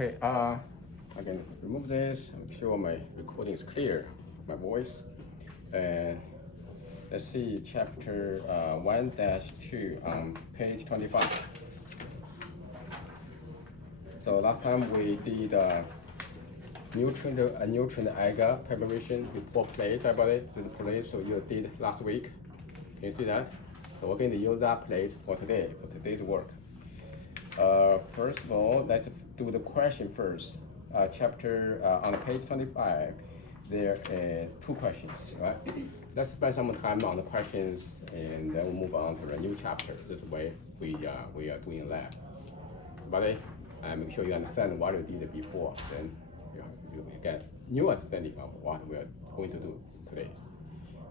Okay, I can remove this, make sure my recording is clear, my voice. And let's see chapter 1-2 on page 25. So last time we did nutrient agar preparation with 4 plates, I believe, the plate so you did last week. Can you see that? So we're going to use that plate for today, for today's work. First of all, let's do the question first. Chapter on page 25, there is 2 questions, right? Let's spend some time on the questions and then we'll move on to the new chapter. This way we are doing lab. But make sure you understand what you did before, then you get new understanding of what we are going to do today.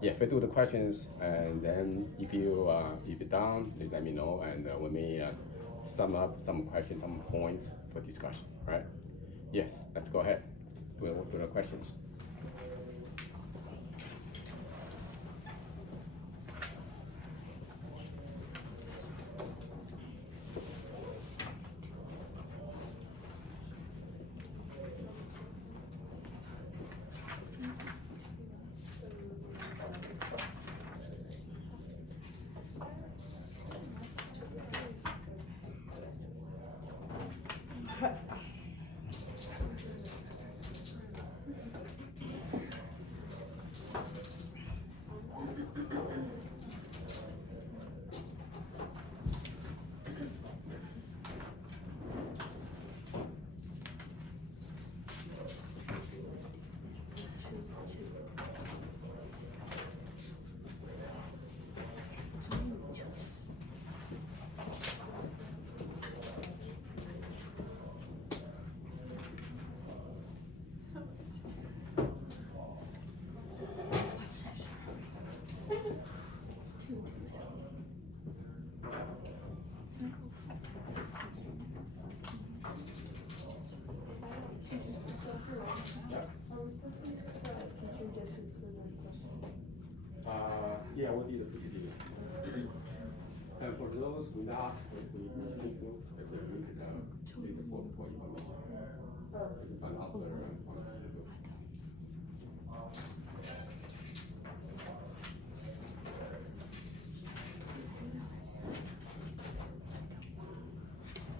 Yeah, if we do the questions, and then if you're done, please let me know, and we may sum up some questions, some points for discussion. Right? Yes, let's go ahead. Do the questions. Yeah, we'll do the PPT. And for those without, we if they're muted, leave the floor for information. You can find answer and I have a question about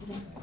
the lab.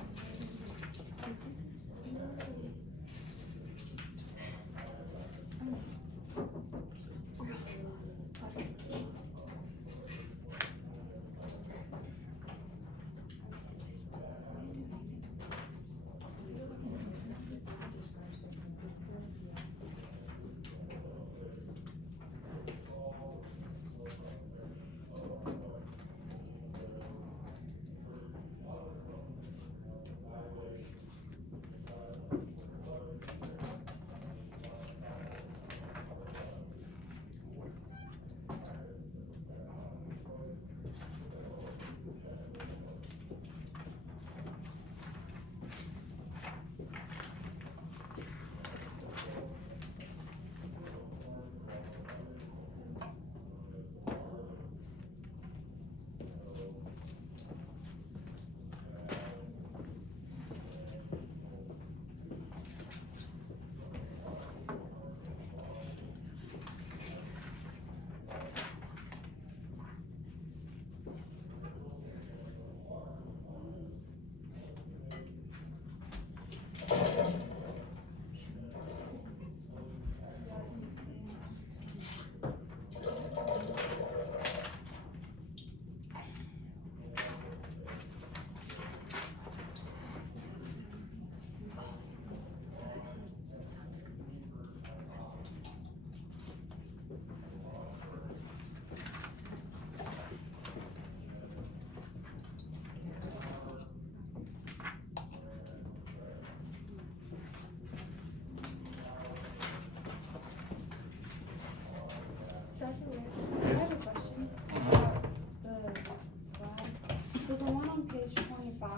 So the one on page 25,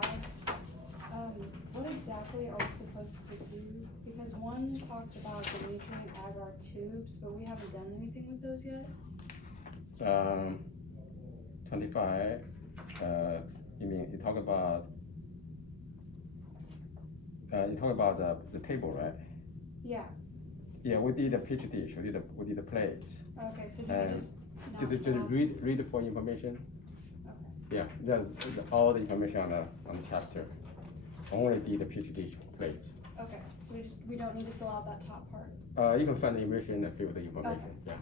what exactly are we supposed to do? Because one talks about the nutrient agar tubes, but we haven't done anything with those yet. 25, you talk about You talk about the table, right? Yeah. Yeah, we did a petri dish. We did the plates. Okay, so do And we just not just fill out- read for information. Okay. Yeah, that's all the information on the chapter. Only did the petri dish plates. Okay, so we don't need to fill out that top part. You can find the information and fill the information. Okay. Yeah.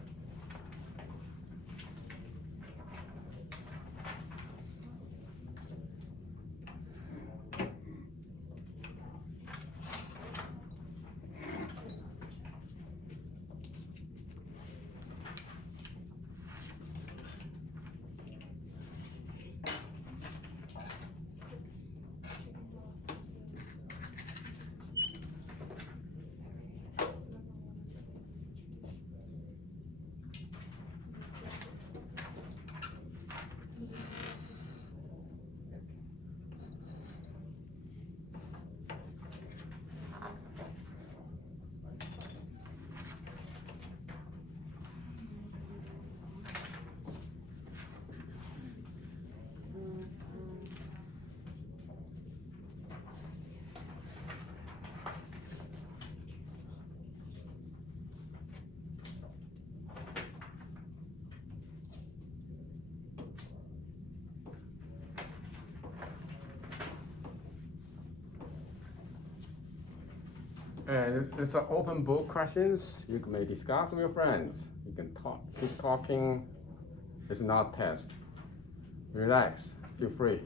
And it's an open book questions. You may discuss with your friends. You can talk, keep talking. It's not a test. Relax, feel free.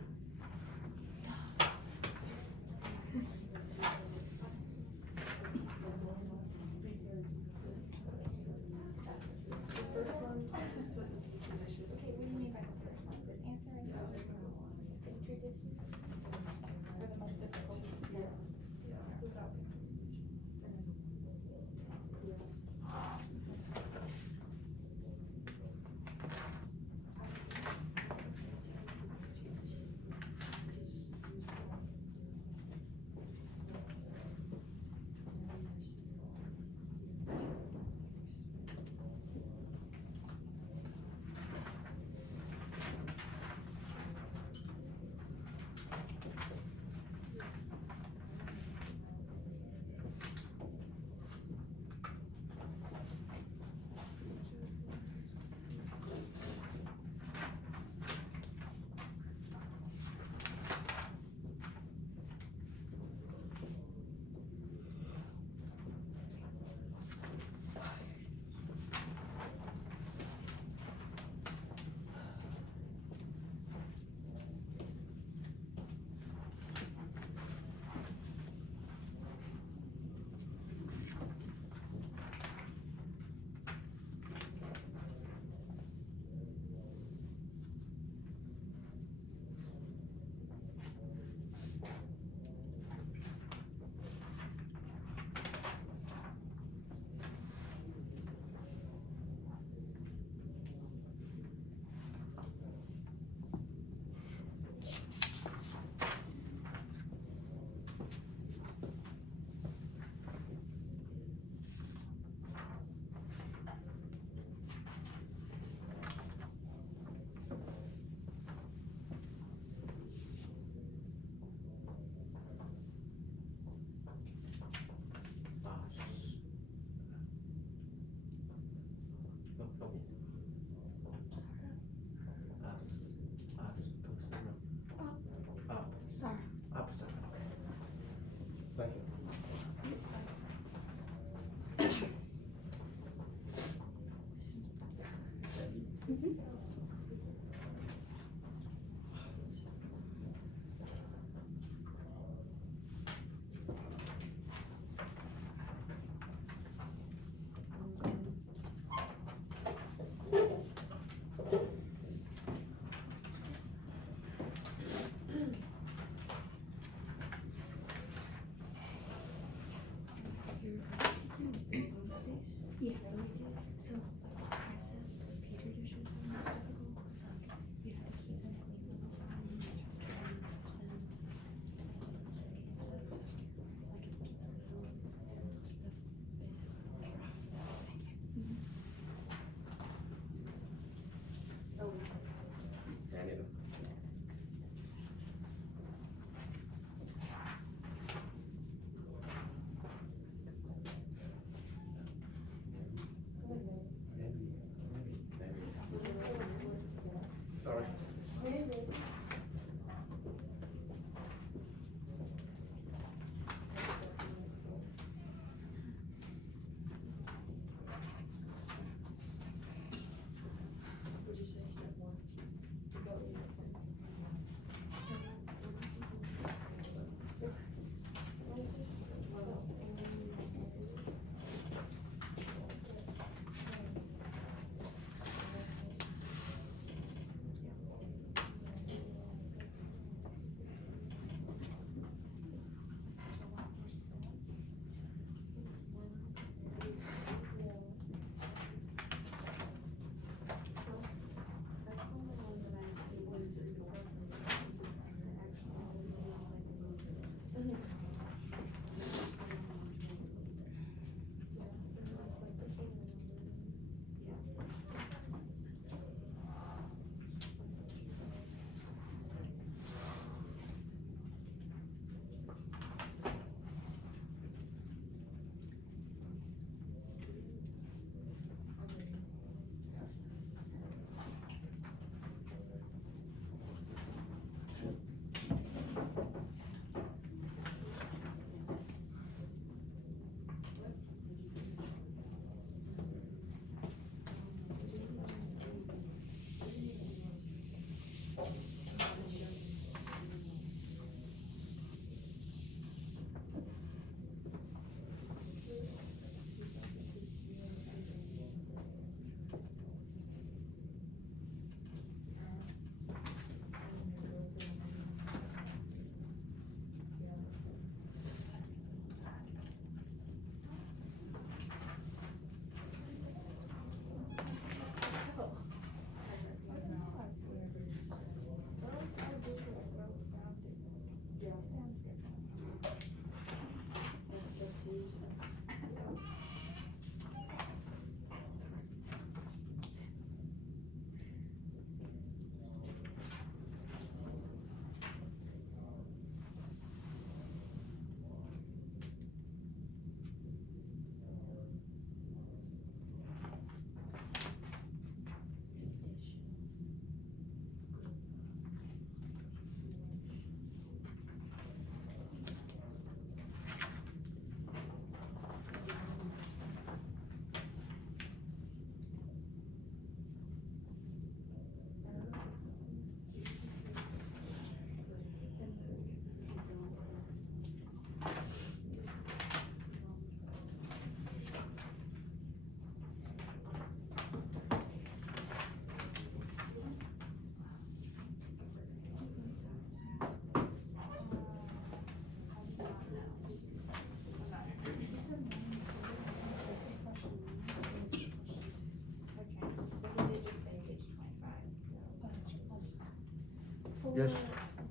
Yes.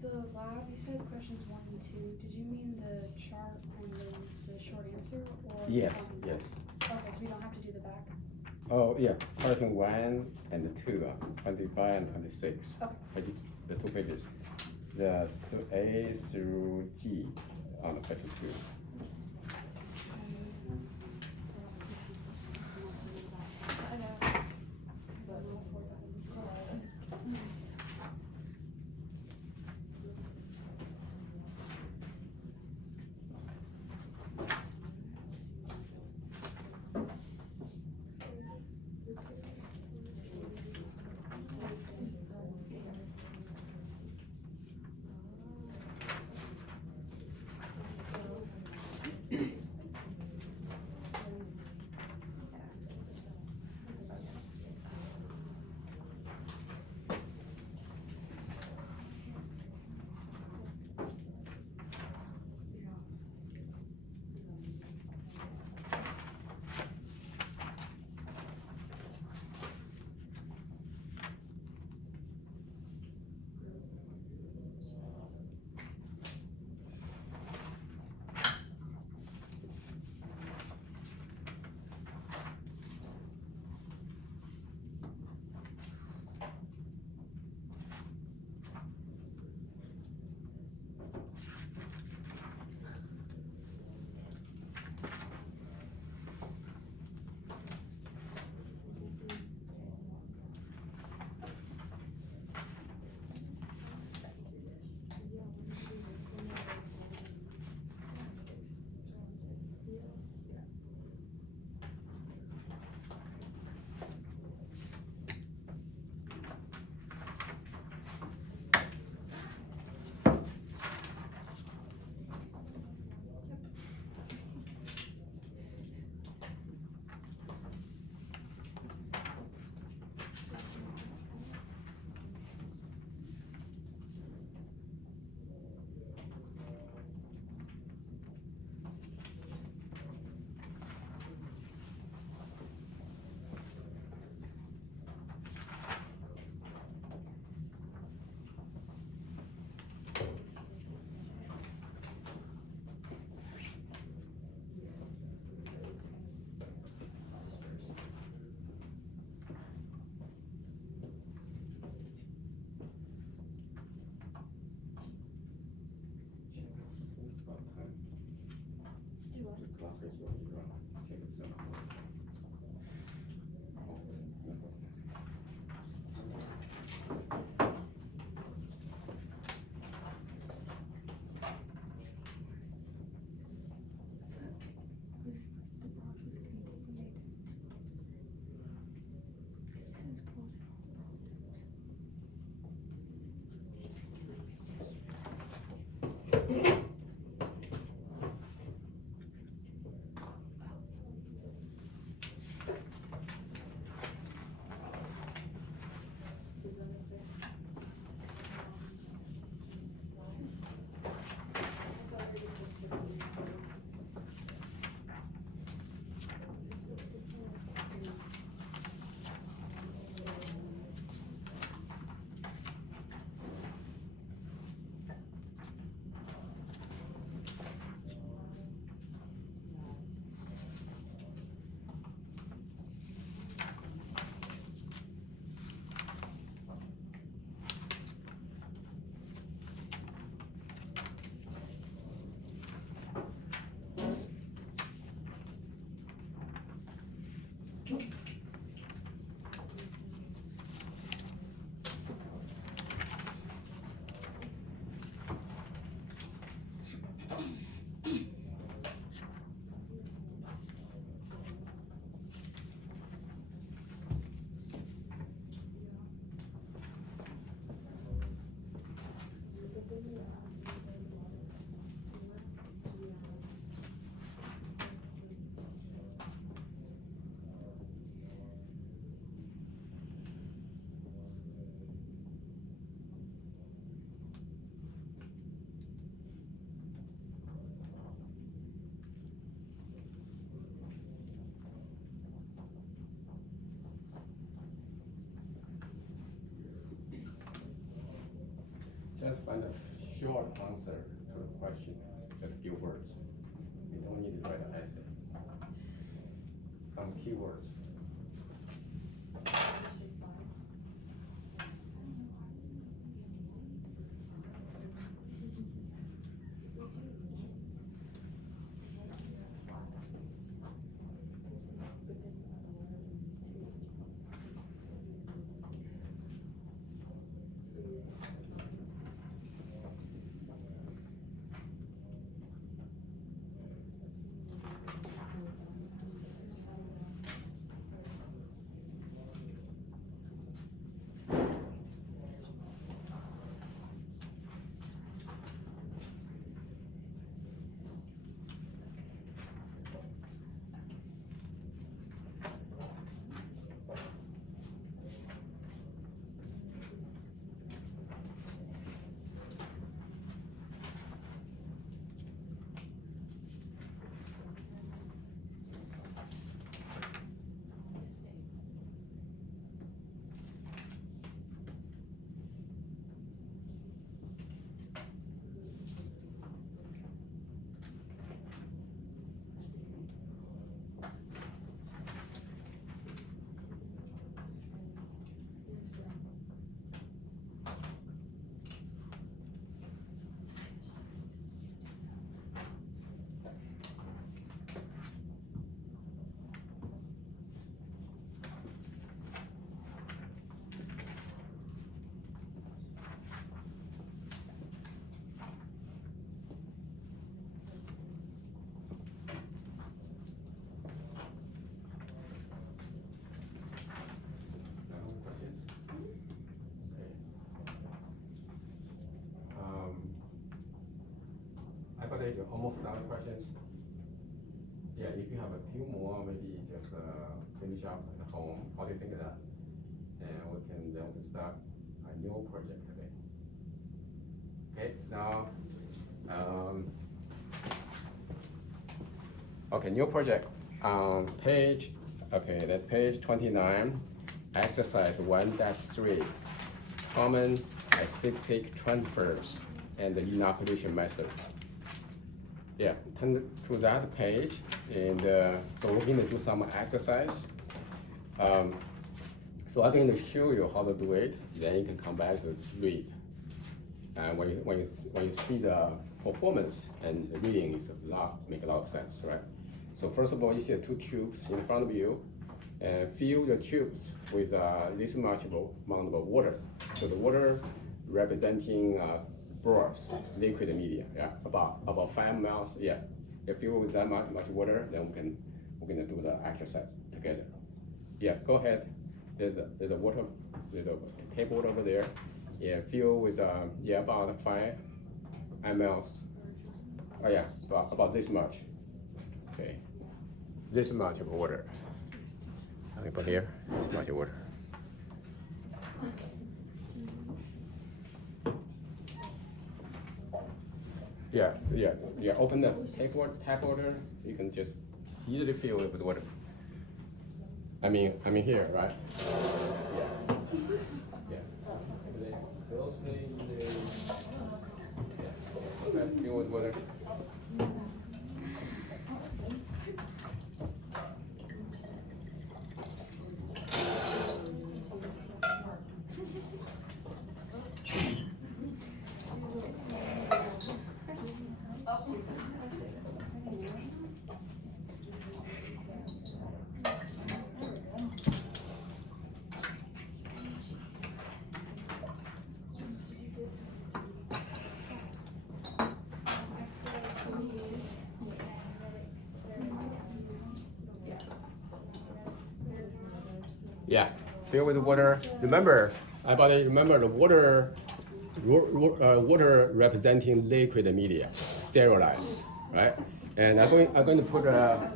The lab, you said questions 1 and 2. Did you mean the chart and then the short answer, or the Yes, front and yes. back? Okay, so we don't have to do the back. Oh, yeah, question 1 and 2, 25 and 26. Okay. The 2 pages. The A through G on the question 2. I know. But before that, it's close. answer to the question, just a few words. You don't need to write an essay. Some keywords. You're almost done with questions. Yeah, if you have a few more, maybe just finish up at home. How do you think of that? And we can start a new project today. Okay, now, okay, new project. Page, okay, that page 29, exercise 1-3, common aseptic transfers and the inoculation methods. Yeah, turn to that page, and so we're going to do some exercise. So I'm going to show you how to do it. Then you can come back to read. And when you see the performance and the reading is make a lot of sense, right? So first of all, you see the two tubes in front of you, and fill the tubes with this much amount of water. So the water representing broth, liquid media, yeah, about 5 mL, yeah. If you with that much water, then we're gonna do the exercise together. Yeah, go ahead. There's a water, there's a table over there. Yeah, fill with about 5 mL. Oh yeah, about this much. Okay, this much of water. Let me put here. This much of water. Yeah. Open the tap water. You can just easily fill it with water. I mean here, right? Yeah. Okay, fill with water. Yeah, fill with water. Remember the water. Water representing liquid media, sterilized, right? And I'm going to put to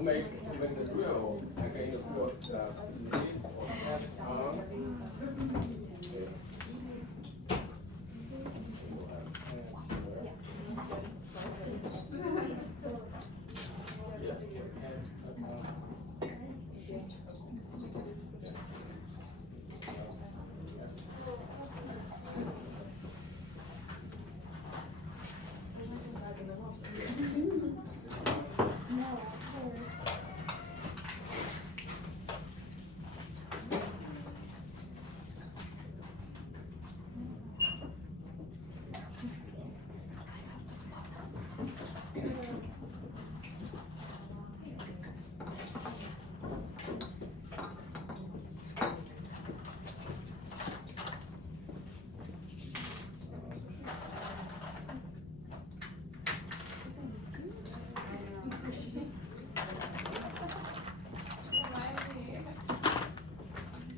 make the drill. I'm going to put lids or caps on.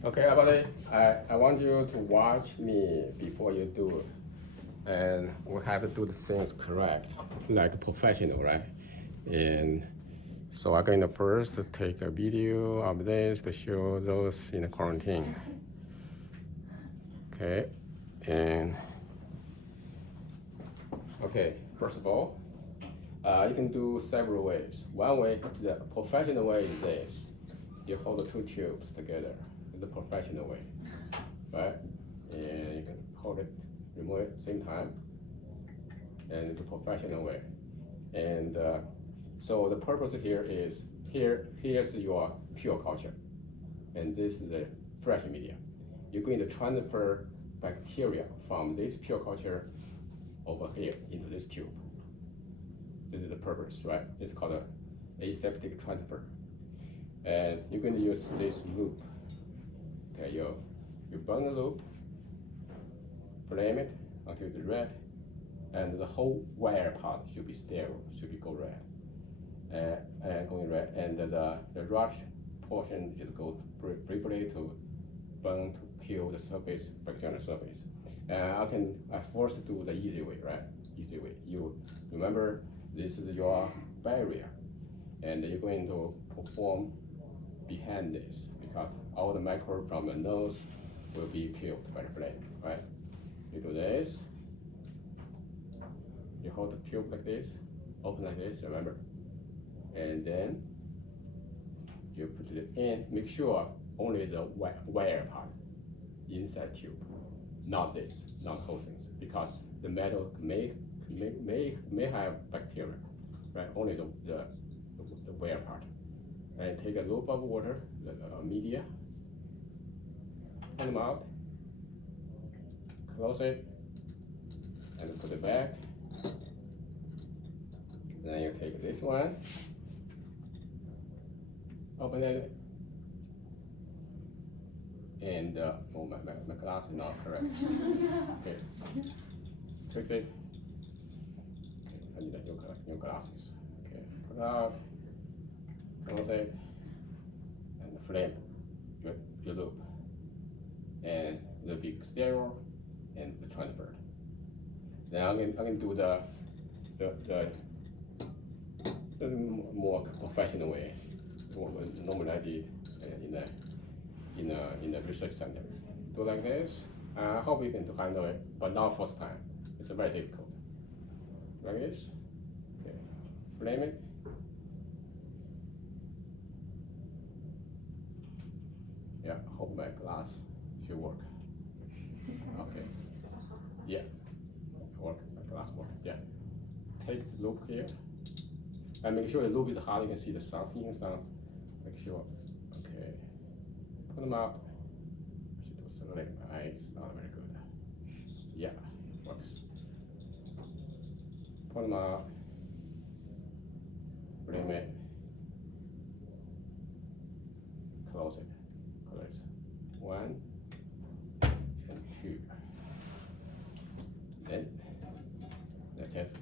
Okay, everybody, I want you to watch me before you do it. And we have to do the things correct, like a professional, right? And so I'm going to first take a video of this to show those in the quarantine. Okay, and okay, first of all, you can do several ways. One way, the professional way is this. You hold the two tubes together, the professional way, right? And you can hold it, remove it same time, and it's a professional way. And so the purpose here is, here's your pure culture, and this is the fresh media. You're going to transfer bacteria from this pure culture over here into this tube. This is the purpose, right? It's called an aseptic transfer. And you're going to use this loop. Okay, you burn the loop, flame it until it's red, and the whole wire part should be sterile, should be go red, and going red, and the rush portion should go briefly to burn to kill the surface, bacteria on the surface. I first do the easy way, right? Easy way. You remember this is your barrier, and you're going to perform behind this because all the microbes from the nose will be killed by the flame, right? You do this. You hold the tube like this, open like this, remember? And then you put it in. Make sure only the wire part inside tube, not this, not whole things, because the metal may have bacteria, right? Only the wire part. And take a loop of water, media, pull them out, close it, and put it back. Then you take this one, open it, and oh, my glass is not correct. Okay, twist it. Okay, I need new glasses. Okay, put it out. Close it, and flame your loop, and the big sterile and the transfer. Now I'm going to do the more professional way. Normally I did in the research center. Do like this. I hope you can handle it, but not first time. It's very difficult. Like this. Okay. Flame it. Yeah, hope my glass should work. Okay. Yeah, work. My glass work. Yeah. Take the loop here, and make sure the loop is hard. You can see the sound, heating sound. Make sure. Okay. Put them up. I should do something like my eyes. Not very good. Yeah, works. Put them up. Flame it. Close it. Close. 1 and 2. Then that's it.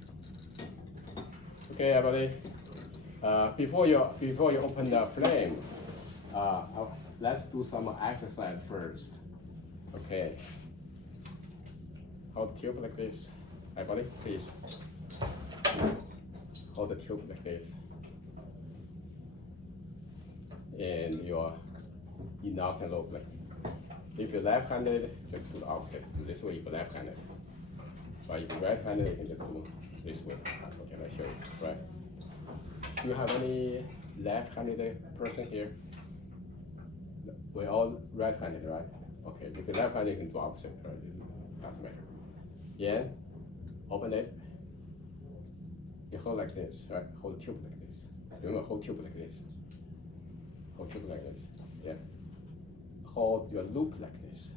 Okay, everybody. Before you open the flame, let's do some exercise first. Okay. Hold the tube like this. Everybody, please. Hold the tube like this. And your inoculation. If you're left-handed, just do the opposite. Do this way if you're left-handed. But if you're right-handed, you can just do this way. Okay, I'll show you. Right. Do you have any left-handed person here? We're all right-handed, right? Okay, if you're left-handed, you can do opposite, right? Doesn't matter. Yeah, open it. You hold like this, right? Hold the tube like this. Remember, hold tube like this. Hold tube like this. Yeah. Hold your loop like this.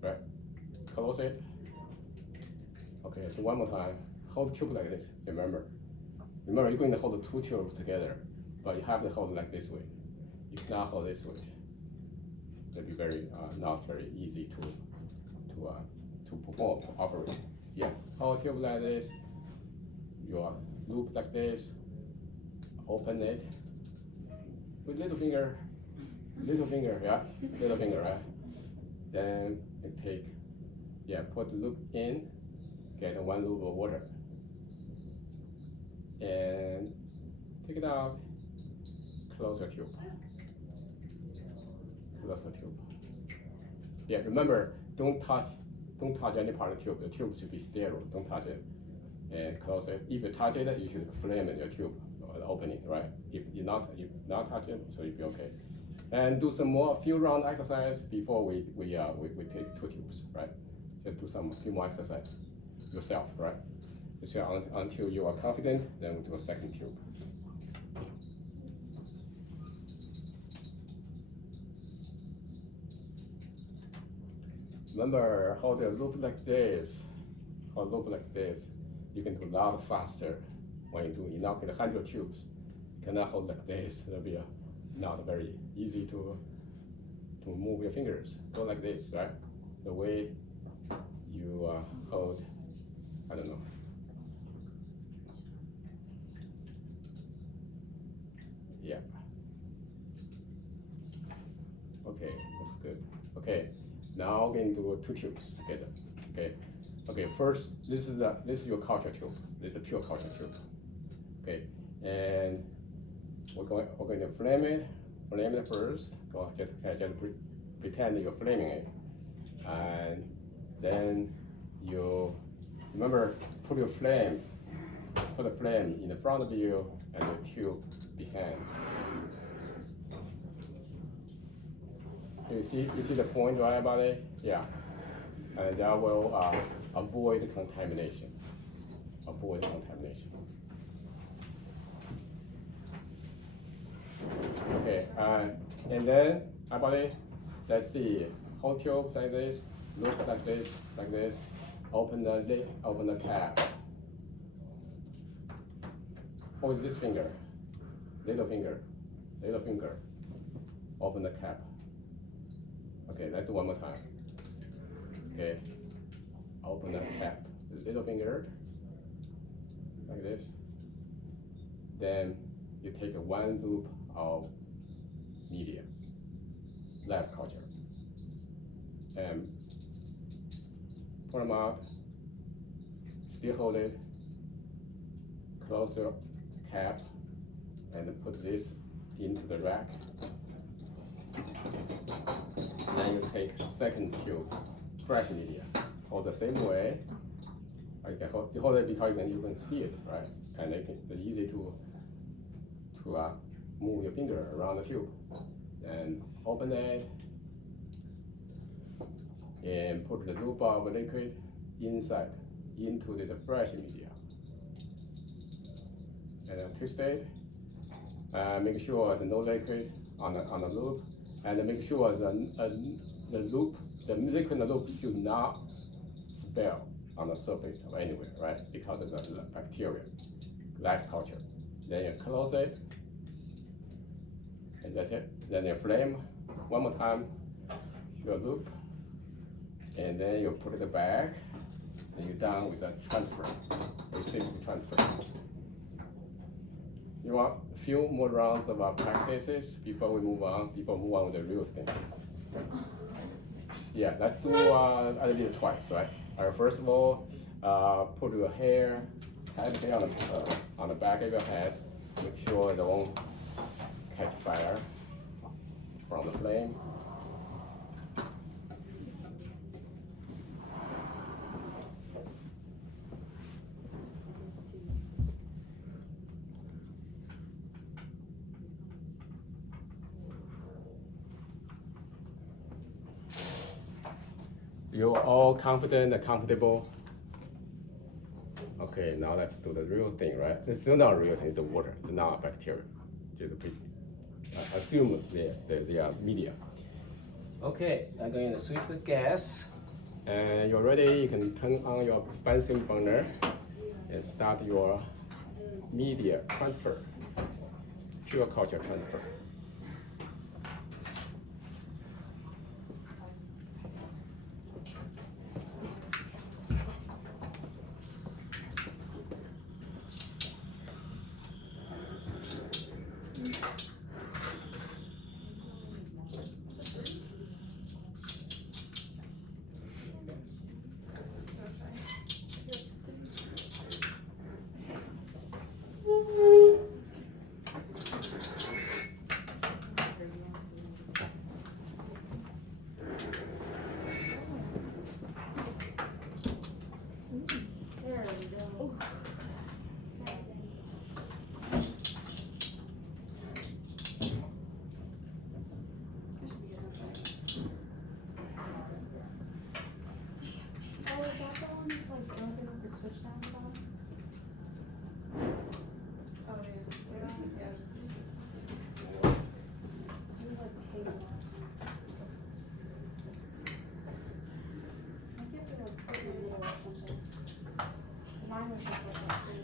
Right. Close it. Okay, so one more time. Hold the tube like this. Remember, you're going to hold the two tubes together, but you have to hold it like this way. You cannot hold this way. It'll be very not very easy to perform, to operate. Yeah, hold tube like this. Your loop like this. Open it. with little finger, yeah, little finger, right? Then you take, yeah, put the loop in, get 1 loop of water, and take it out, close your tube. Close the tube. Yeah, remember, don't touch any part of the tube. The tube should be sterile. Don't touch it. And close it. If you touch it, you should flame in your tube or the opening, right? If you not touch it, so you'll be okay. And do some few round exercise before we take 2 tubes, right? Just do few more exercise yourself, right? So until you are confident, then we do a 2nd tube. Remember, hold a loop like this. Hold a loop like this. You can do a lot faster when you do inoculate 100 tubes. You cannot hold like this. It'll be not very easy to move your fingers. Go like this, right? The way you hold, I don't know. Yeah. Okay, that's good. Okay, now we're going to do 2 tubes together. Okay. Okay. First, this is your culture tube. This is a pure culture tube. Okay, and we're going to flame it. Flame it first. Go just pretend you're flaming it, and then you remember put the flame in the front of you and the tube behind. You see the point, right, about it? Yeah, and that will avoid contamination. Avoid contamination. Okay, and then about it, let's see. Hold tube like this, look like this. Open the lid, open the cap. Hold this finger, little finger. Open the cap. Okay, let's do one more time. Okay, open the cap, little finger, like this. Then you take 1 loop of media, lab culture, and pour them out, still hold it, close your cap, and put this into the rack. Then you take 2nd tube, fresh media. Hold the same way. You hold it because you can see it, right? And it's easy to move your finger around the tube. And open it and put the loop of liquid inside into the fresh media. And then twist it. Make sure there's no liquid on the loop. And make sure the liquid in the loop should not spill on the surface or anywhere, right? Because of the bacteria, live culture. Then you close it, and that's it. Then you flame 1 more time your loop, and then you put it back, and you're done with the transfer, aseptic transfer. You want a few more rounds of practices before we move on with the real thing. Yeah, let's do I did it twice, right? First of all, put your hair tightly on the back of your head. Make sure it won't catch fire from the flame. You're all confident and comfortable. Okay, now let's do the real thing, right? It's still not a real thing, it's the water, it's not a bacteria. Just assume they are media. Okay, I'm going to switch the gas. And you're ready, you can turn on your Bunsen burner and start your media transfer, pure culture transfer. Oh, is that the one that's like broken with the switch down the bottom? Oh, yeah. Yeah. It was like tape last time. I think you have to like put it in the middle or something. Mine was just like that too.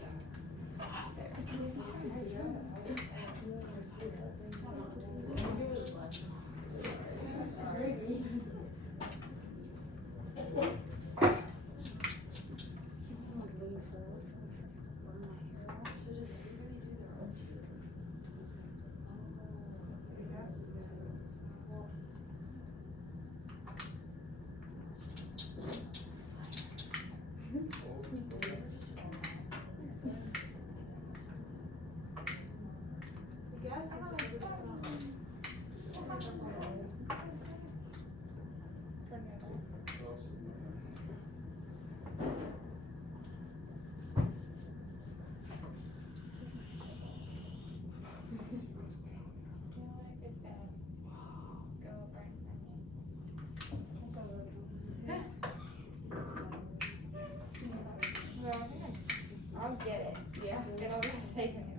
I'll get it. Yeah. It'll just take a minute.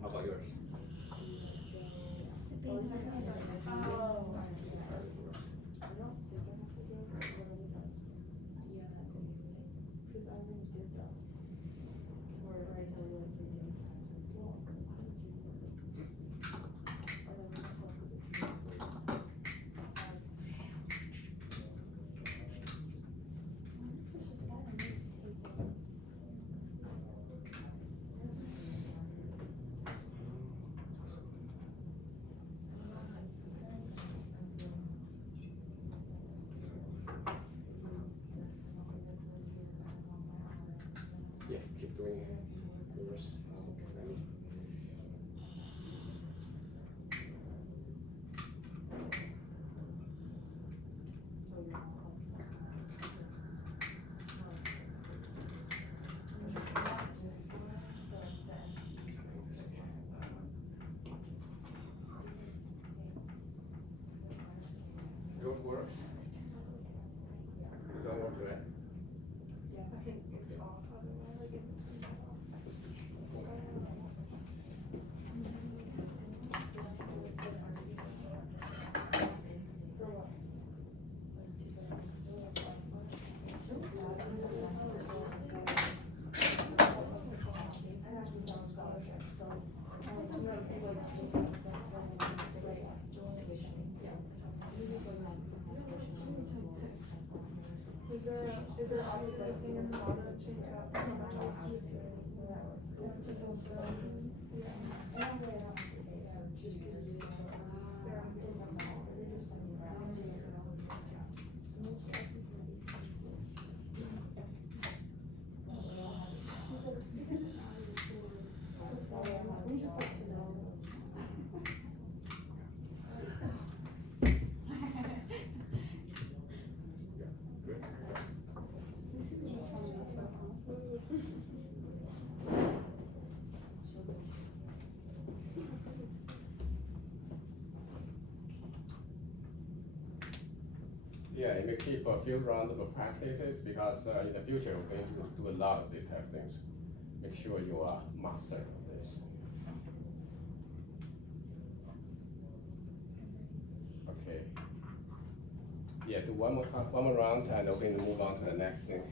How about yours? Yeah, keep doing yours. Yours works? Does that work, right? I think it's off, otherwise, like, it's off. Is there also anything in the bottom that changes out how much all students are? Is also, yeah. Good. Yeah, you may keep a few rounds of practices because in the future we're going to do a lot of these type of things. Make sure you are master of this. Okay. Yeah, do one more round and we're going to move on to the next thing.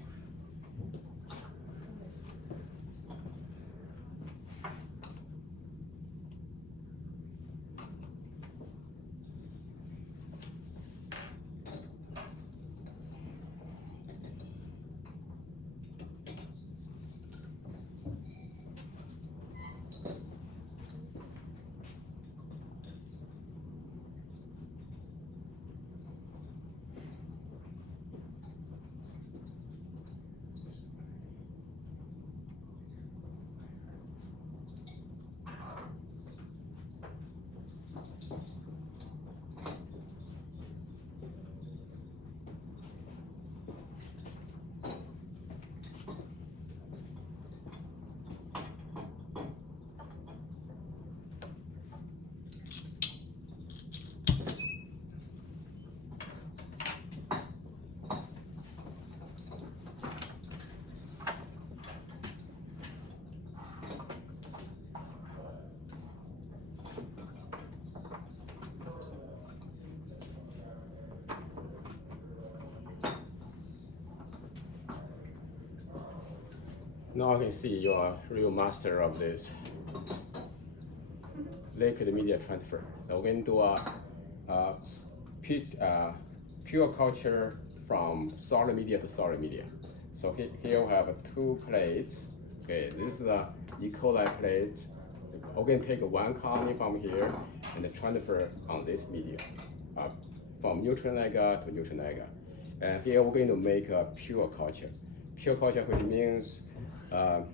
Now I can see you are real master of this liquid media transfer. So we're going to do pure culture from solid media to solid media. So here we have 2 plates. Okay, this is the E. coli plate. We're going to take 1 colony from here and transfer on this media, from neutral agar to neutral agar. And here we're going to make a pure culture. Pure culture, which means, let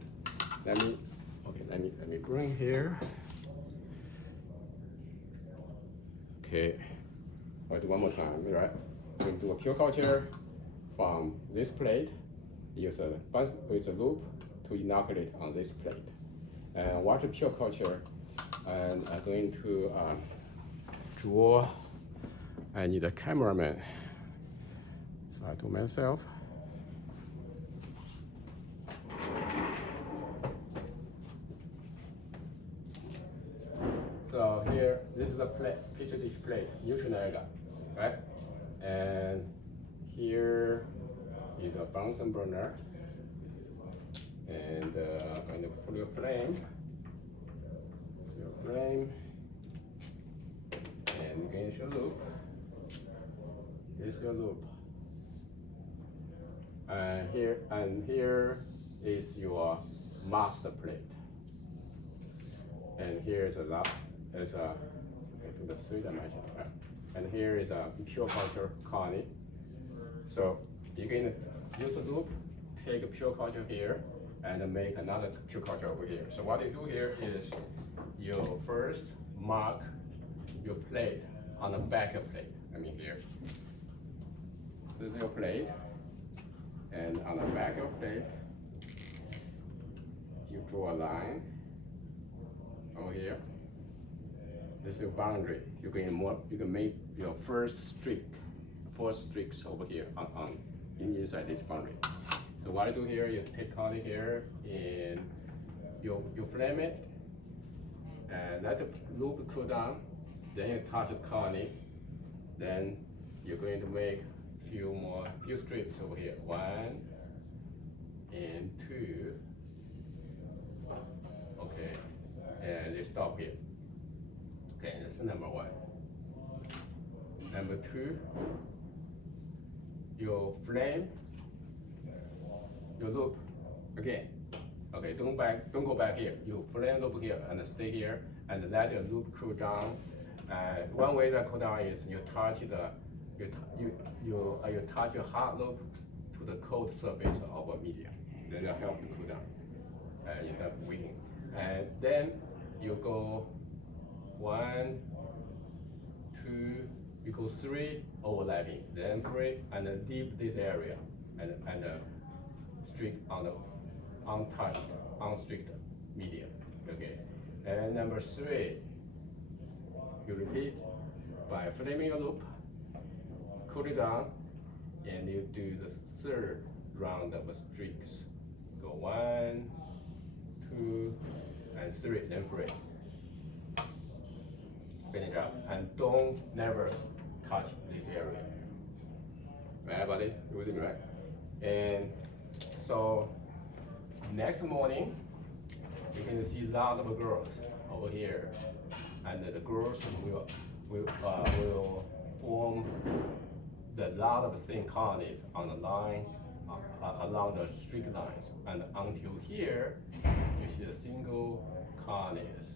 me bring here. Okay, I'll do one more time, right? We're going to do a pure culture from this plate, use a bus with a loop to inoculate on this plate. And watch the pure culture, and I'm going to draw. I need a cameraman, so I do myself. So here, this is a plate, picture dish plate, neutral agar, right? And here is a Bunsen burner, and I'm going to put your flame. And against your loop. This is your loop. And here is your master plate. And here is the 3-dimension, right? And here is a pure culture colony. So you can use the loop, take a pure culture here, and make another pure culture over here. So what you do here is you first mark your plate on the back of plate. I mean here. This is your plate, and on the back of plate, you draw a line over here. This is your boundary. You can make your first streak, 4 streaks over here on inside this boundary. So what I do here, you take colony here, and you flame it, and let the loop cool down. Then you touch the colony. Then you're going to make few strips over here. 1 and 2. Okay, and you stop here. Okay, that's number 1. Number 2, you flame your loop again. Okay, don't go back here. You flame loop here and stay here, and let your loop cool down. One way that cool down is you touch your hot loop to the cold surface of a media. Then it'll help you cool down. Instead of waiting. And then you go 1, 2, you go 3 overlapping, then 3, and then leave this area and streak on the untouched, unstreaked media. Okay. And number 3, you repeat by flaming your loop, cool it down, and you do the 3rd round of streaks. Go 1, 2, and 3, then 3. Finish up, and never touch this area. Right, everybody? You with me, right? And so next morning, you can see a lot of girls over here, and the girls will form the lot of thin colonies on the line, along the streak lines, and until here, you see the single colonies.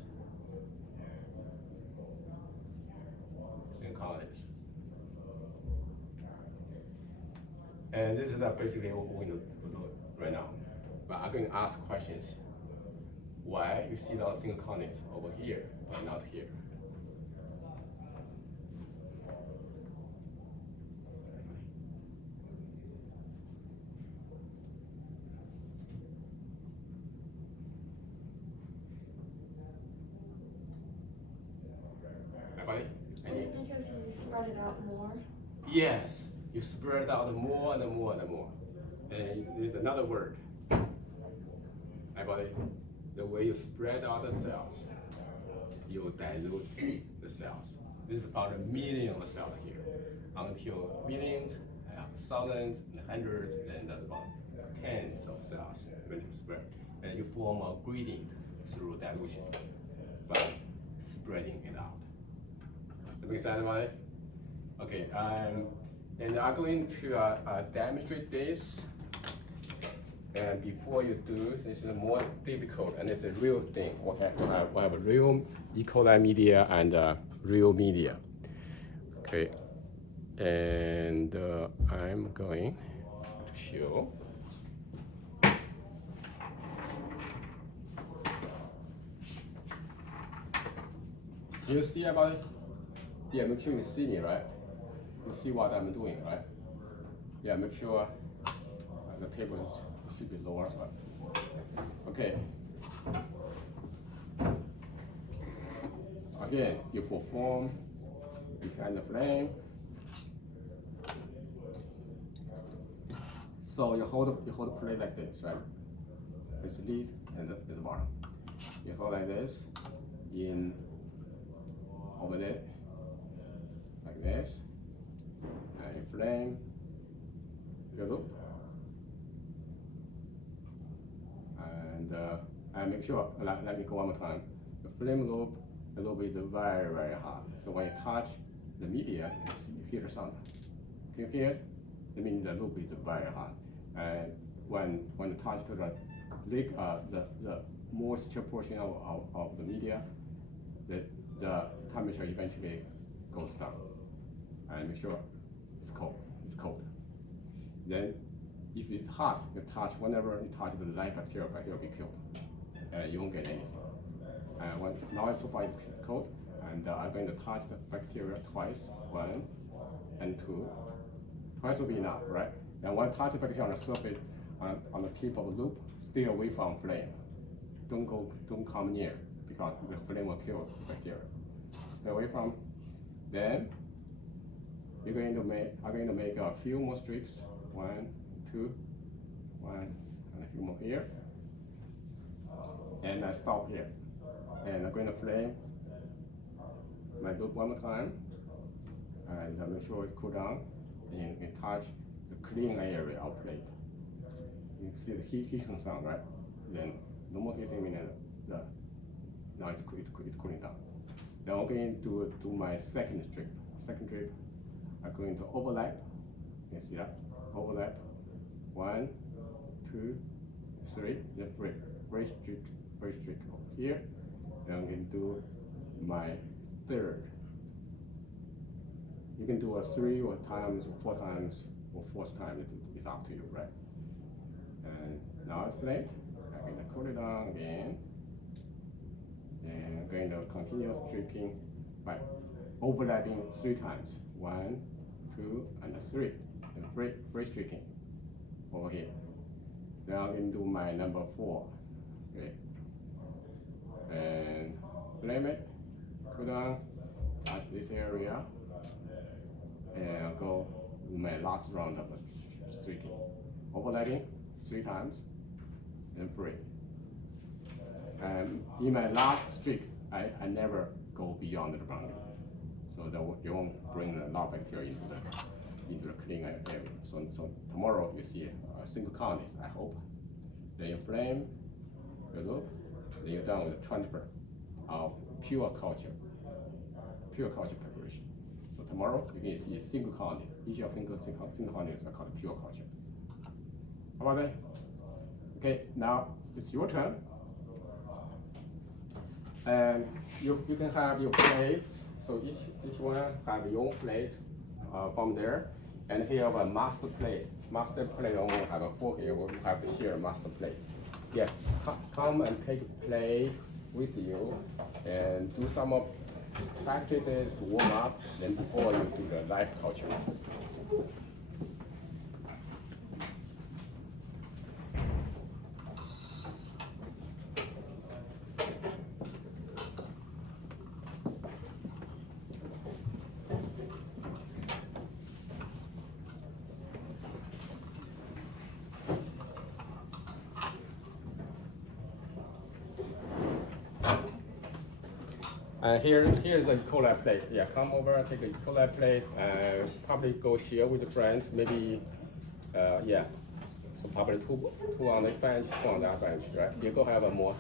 And this is basically what we're going to do right now. But I'm going to ask questions. Why you see those single colonies over here, but not here? Everybody? Is it because you spread it out more? Yes, you spread it out more and more and more. And there's another word. Everybody, the way you spread out the cells, you dilute the cells. This is about a million of cells here. Until millions, thousands, and hundreds, and about tens of cells eventually spread, and you form a gradient through dilution, by spreading it out. That makes sense, right? Okay, and I'm going to demonstrate this. And before you do, this is more difficult, and it's a real thing. We have a real E. coli media and real media. Okay, and I'm going to show. You see about it? Yeah, make sure you see me, right? You see what I'm doing, right? Yeah, make sure the table should be lower. But okay. Again, you perform behind the flame. So you hold the plate like this, right? It's the lid and the bottom. You hold like this, in open it like this, and inflame the loop, and make sure. Let me go one more time. The flame loop, the loop is very, very hot. So when you touch the media, you hear the sound. Can you hear it? I mean the loop is very hot. And when you touch to the moisture portion of the media, the temperature eventually goes down. And make sure it's cold. It's cold. Then, if it's hot, whenever you touch the live bacteria will be killed. You won't get anything. Now so far it's cold, and I'm going to touch the bacteria twice, 1 and 2. Twice will be enough, right? And when touch the bacteria on the surface, on the tip of the loop, stay away from flame. Don't come near, because the flame will kill the bacteria. Stay away from. Then I'm going to make a few more streaks. 1, 2, 1, and a few more here. And I stop here. And I'm going to flame my loop one more time. And make sure it's cool down. And you can touch the clean area of plate. You can see the hissing sound, right? Then no more hissing, meaning now it's cooling down. Now I'm going to do my second strip. Second strip, I'm going to overlap. You can see that? Overlap. 1, 2, 3. Then break strip over here. Then I'm going to do my third. You can do a 3 or times, or 4 times, or 4th time. It's up to you, right? And now it's flame. I'm going to cool it down again. And I'm going to continue streaking by overlapping 3 times. 1, 2, and 3. And free streaking over here. Now I'm going to do my number 4. Okay. And flame it, cool down, touch this area, and I'll go with my last round of streaking. Overlapping 3 times, and free. And in my last streak, I never go beyond the boundary, so that you won't bring a lot of bacteria into the clean area. So tomorrow you see a single colonies, I hope. Then you flame the loop, then you're done with the transfer of pure culture preparation. So tomorrow you can see a single colony. Each of single colonies are called pure culture. How about that? Okay, now it's your turn. And you can have your plates. So each one have your own plate from there. And here a master plate. Master plate only have a fork here. We have to share a master plate. Yes, come and take a plate with you and do some of practices to warm up. Then before you do the live culture. Here's a E. coli plate. Yeah, come over, take a E. coli plate, and probably go share with your friends. Maybe, yeah. So probably two on this bench, two on that bench, right? You go have a more